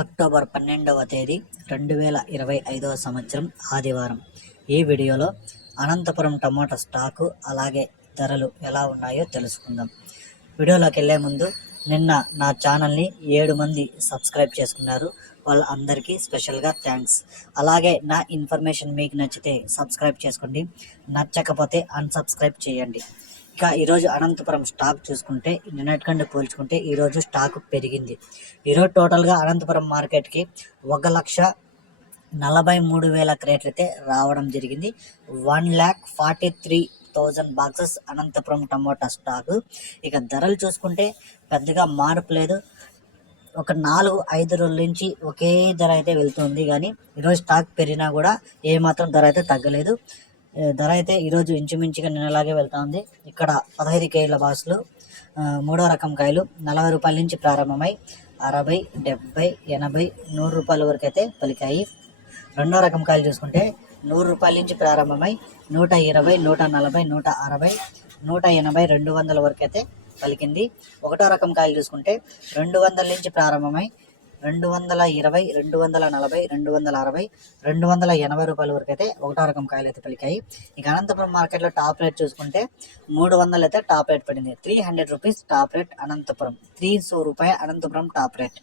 October 12వ తేదీ 2025వ సంవత్సరం ఆదివారం. ఈ వీడియోలో అనంతపురం టమాటా స్టాకు అలాగే ధరలు ఎలా ఉన్నాయో తెలుసుకుందాం. వీడియోలోకి వెళ్ళే ముందు నిన్న నా ఛానల్ని 7 మంది సబ్స్క్రైబ్ చేసుకున్నారు. వాళ్ళందరికీ స్పెషల్గా థ్యాంక్స్. అలాగే నా ఇన్ఫర్మేషన్ మీకు నచ్చితే సబ్స్క్రైబ్ చేసుకోండి, నచ్చకపోతే అన్సబ్స్క్రైబ్ చేయండి. ఇక ఈరోజు అనంతపురం స్టాక్ చూసుకుంటే నిన్నటికంటే పోల్చుకుంటే ఈరోజు స్టాక్ పెరిగింది. ఈరోజు టోటల్గా అనంతపురం మార్కెట్కి 1,43,000 క్రేట్లు అయితే రావడం జరిగింది. 1,43,000 బాక్సెస్ అనంతపురం టమోటా స్టాకు. ఇక ధరలు చూసుకుంటే పెద్దగా మార్పు లేదు. ఒక 4-5 రోజుల నుంచి ఒకే ధర అయితే వెళ్తుంది, కానీ ఈరోజు స్టాక్ పెరిగినా కూడా ఏమాత్రం ధర అయితే తగ్గలేదు. ధర అయితే ఈరోజు ఇంచుమించుగా నిన్నలాగే వెళ్తా ఉంది. ఇక్కడ 15 కేజీల బాక్సులు, 3వ రకం కాయలు 40 రూపాయల నుంచి ప్రారంభమై 60, 70, 80, 100 రూపాయల వరకు అయితే పలికాయి. 2వ రకం కాయలు చూసుకుంటే 100 రూపాయల నుంచి ప్రారంభమై 120, 140, 160, 180, 200 వరకు అయితే పలికింది. 1వ రకం కాయలు చూసుకుంటే 200 నుంచి ప్రారంభమై 220, 240, 260, 280 రూపాయల వరకు అయితే 1వ రకం కాయలు అయితే పలికాయి. ఇక అనంతపురం మార్కెట్లో టాప్ రేట్ చూసుకుంటే 300 అయితే టాప్ రేట్ పడింది. 300 రూపీస్ టాప్ రేట్ అనంతపురం. 300 రూపాయ అనంతపురం టాప్ రేట్.